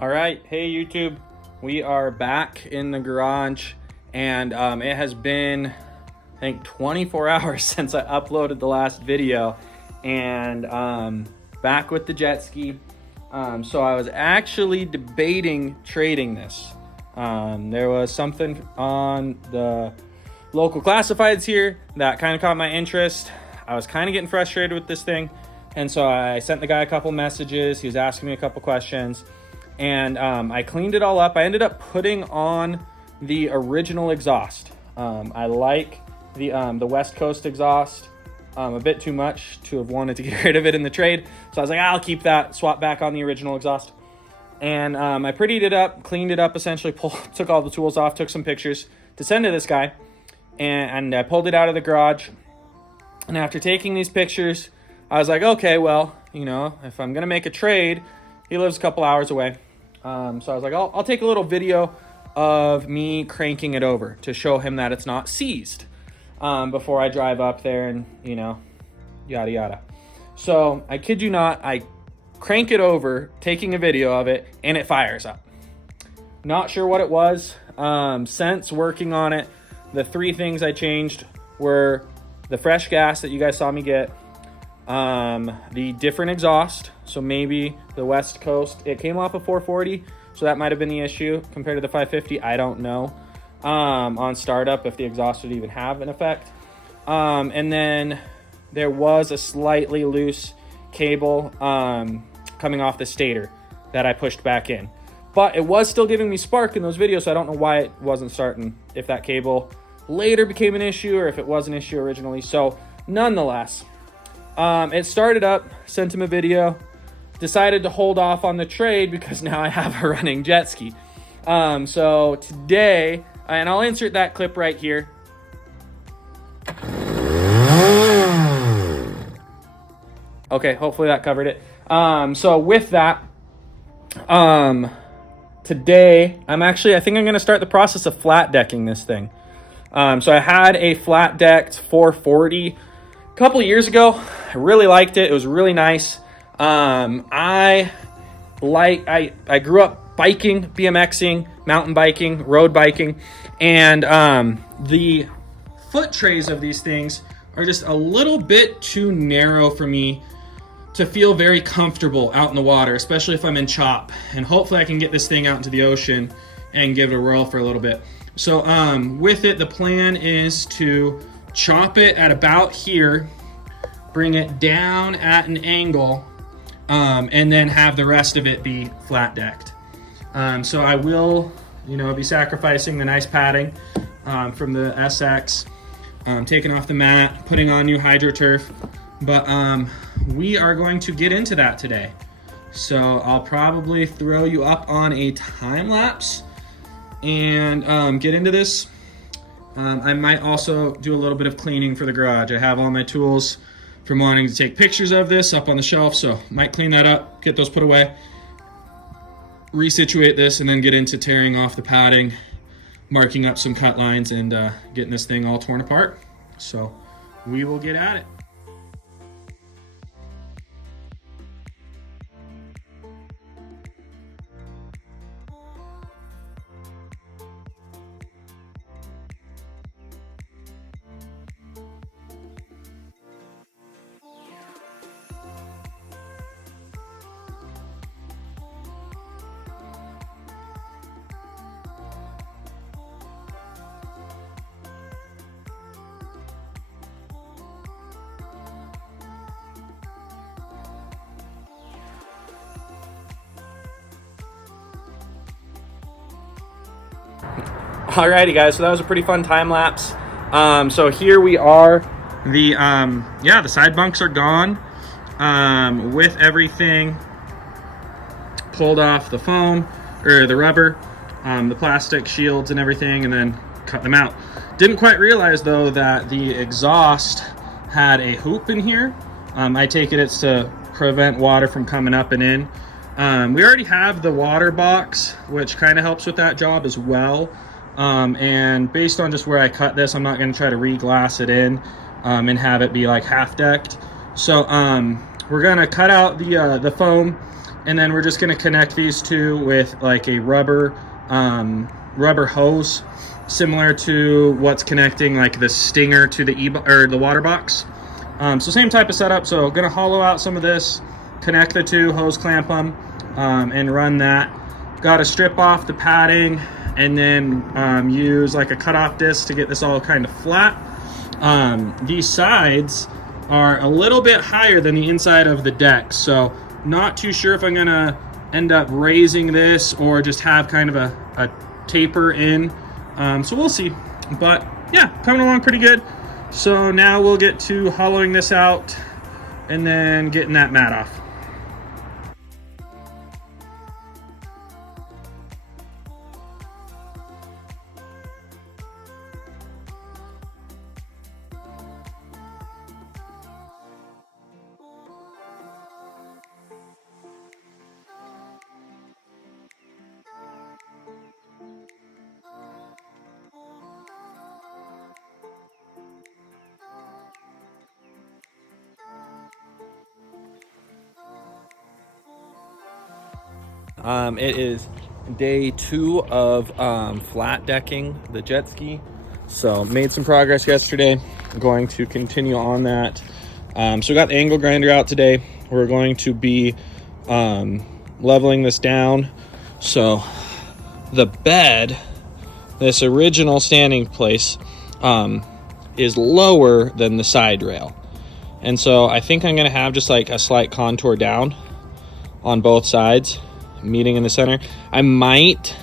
All right, hey YouTube, we are back in the garage, and it has been, I think, 24 hours since I uploaded the last video, and back with the jet ski. So I was actually debating trading this. There was something on the local classifieds here that kind of caught my interest. I was kind of getting frustrated with this thing, and so I sent the guy a couple messages. He was asking me a couple questions. And I cleaned it all up. I ended up putting on the original exhaust. I like the West Coast exhaust a bit too much to have wanted to get rid of it in the trade. So I was like, I'll keep that, swap back on the original exhaust. And I prettied it up, cleaned it up, essentially took all the tools off, took some pictures to send to this guy. And I pulled it out of the garage. And after taking these pictures, I was like, okay, well, you know, if I'm going to make a trade, he lives a couple hours away. So I was like, I'll take a little video of me cranking it over to show him that it's not seized before I drive up there and, you know, yada, yada. So I kid you not, I crank it over, taking a video of it, and it fires up. Not sure what it was. Since working on it, the three things I changed were the fresh gas that you guys saw me get, the different exhaust, so maybe the West Coast, it came off a 440, so that might have been the issue compared to the 550. I don't know on startup if the exhaust would even have an effect. And then there was a slightly loose cable coming off the stator that I pushed back in, but it was still giving me spark in those videos, so I don't know why it wasn't starting, if that cable later became an issue or if it was an issue originally. So nonetheless, it started up, sent him a video, decided to hold off on the trade because now I have a running jet ski. So today, and I'll insert that clip right here. Okay, hopefully that covered it. So with that, today, I think I'm going to start the process of flat decking this thing. So I had a flat decked 440 a couple years ago. I really liked it. It was really nice. I grew up biking, BMXing, mountain biking, road biking, and the foot trays of these things are just a little bit too narrow for me to feel very comfortable out in the water, especially if I'm in chop. And hopefully I can get this thing out into the ocean and give it a whirl for a little bit. So with it, the plan is to chop it at about here, bring it down at an angle, and then have the rest of it be flat decked. So I will, be sacrificing the nice padding from the SX, taking off the mat, putting on new HydroTurf, but we are going to get into that today. So I'll probably throw you up on a time lapse and get into this. I might also do a little bit of cleaning for the garage. I have all my tools from wanting to take pictures of this up on the shelf, so might clean that up, get those put away, resituate this, and then get into tearing off the padding, marking up some cut lines, and getting this thing all torn apart. So we will get at it. Alrighty guys, so that was a pretty fun time lapse. So here we are. The side bunks are gone with everything pulled off, the foam or the rubber, the plastic shields and everything, and then cut them out. Didn't quite realize though that the exhaust had a hoop in here. I take it's to prevent water from coming up and in. We already have the water box, which kind of helps with that job as well. And based on just where I cut this, I'm not going to try to re-glass it in and have it be like half decked. So we're going to cut out the foam, And then we're just going to connect these two with like a rubber hose, similar to what's connecting like the stinger to the water box. So same type of setup. So going to hollow out some of this, connect the two, hose clamp them, and run that. Got to strip off the padding and then use like a cutoff disc to get this all kind of flat. These sides are a little bit higher than the inside of the deck, so not too sure if I'm gonna end up raising this or just have kind of a taper in. So we'll see, but yeah, coming along pretty good. So now we'll get to hollowing this out and then getting that mat off. It is day 2 of flat decking the jet ski. So made some progress yesterday. I'm going to continue on that. So we got the angle grinder out today. We're going to be leveling this down. So the bed, this original standing place, is lower than the side rail. And so I think I'm going to have just like a slight contour down on both sides, meeting in the center. I might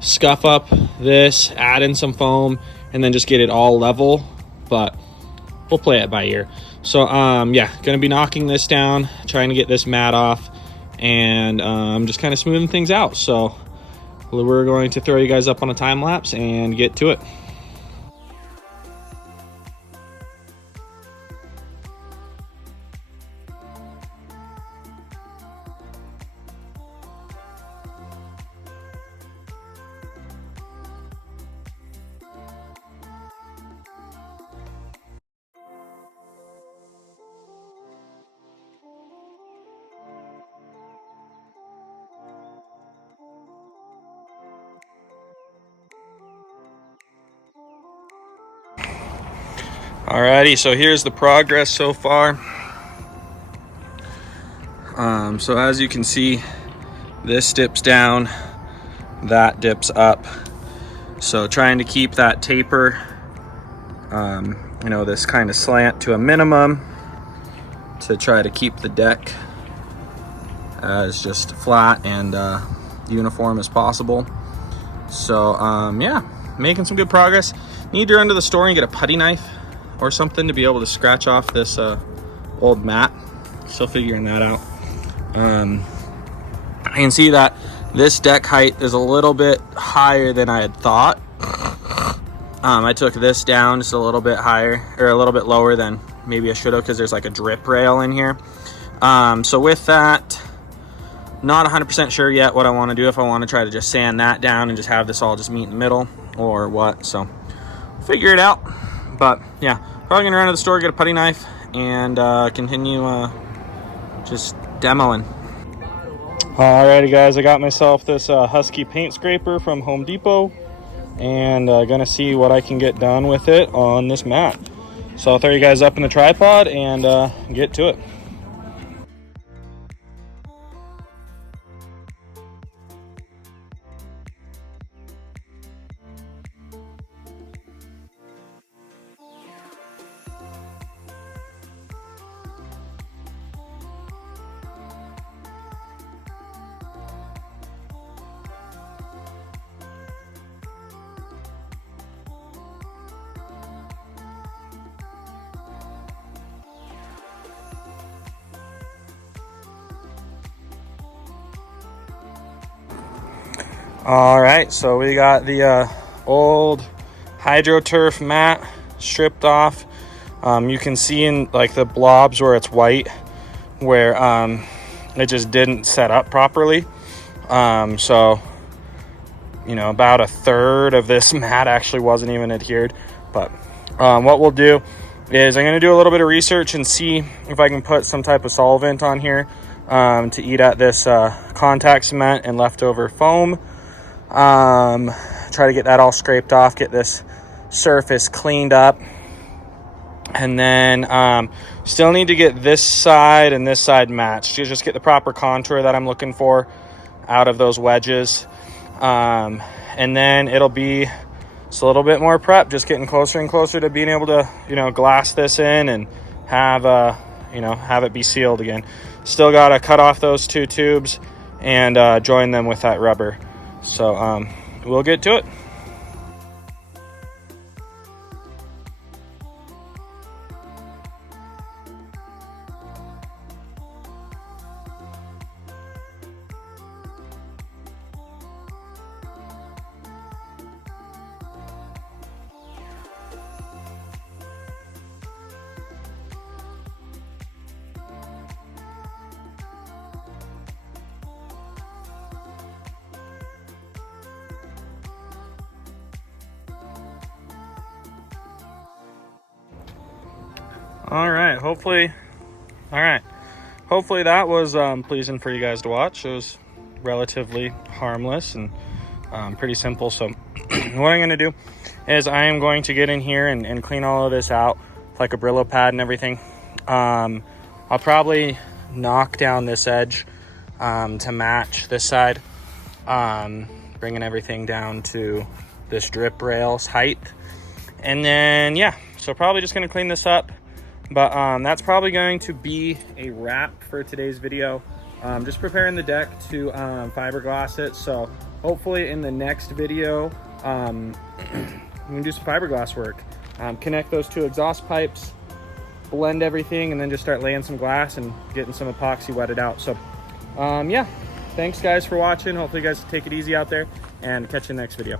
scuff up this, add in some foam, and then just get it all level, but we'll play it by ear. So yeah, gonna be knocking this down, trying to get this mat off, and just kind of smoothing things out. So we're going to throw you guys up on a time lapse and get to it. Alrighty, so here's the progress so far. So as you can see, this dips down, that dips up. So trying to keep that taper, this kind of slant to a minimum to try to keep the deck as just flat and uniform as possible. So yeah, making some good progress. Need to run to the store and get a putty knife or something to be able to scratch off this old mat. Still figuring that out. I can see that this deck height is a little bit higher than I had thought. I took this down just a little bit higher, or a little bit lower than maybe I should have, because there's like a drip rail in here. So with that, not 100% sure yet what I want to do, if I want to try to just sand that down and just have this all just meet in the middle or what. So figure it out. But yeah, probably gonna run to the store, get a putty knife, and continue just demoing. Alrighty guys, I got myself this Husky paint scraper from Home Depot, and gonna see what I can get done with it on this mat. So I'll throw you guys up in the tripod and get to it. All right, so we got the old HydroTurf mat stripped off. You can see in like the blobs where it's white, where it just didn't set up properly. So about a third of this mat actually wasn't even adhered. But what we'll do is I'm going to do a little bit of research and see if I can put some type of solvent on here to eat at this contact cement and leftover foam. Try to get that all scraped off, get this surface cleaned up. And then still need to get this side and this side matched. You just get the proper contour that I'm looking for out of those wedges. And then it'll be just a little bit more prep, just getting closer and closer to being able to, you know, glass this in and have, you know, have it be sealed again. Still got to cut off those 2 tubes and join them with that rubber. So we'll get to it. All right, hopefully that was pleasing for you guys to watch. It was relatively harmless and pretty simple. So what I'm going to do is I am going to get in here and clean all of this out, like a Brillo pad and everything. I'll probably knock down this edge to match this side, bringing everything down to this drip rail's height. And then, yeah, so probably just going to clean this up. But that's probably going to be a wrap for today's video. Just preparing the deck to fiberglass it. So hopefully in the next video, we can do some fiberglass work. Connect those 2 exhaust pipes, blend everything, and then just start laying some glass and getting some epoxy wetted out. So yeah, thanks guys for watching. Hopefully you guys take it easy out there, and catch you in the next video.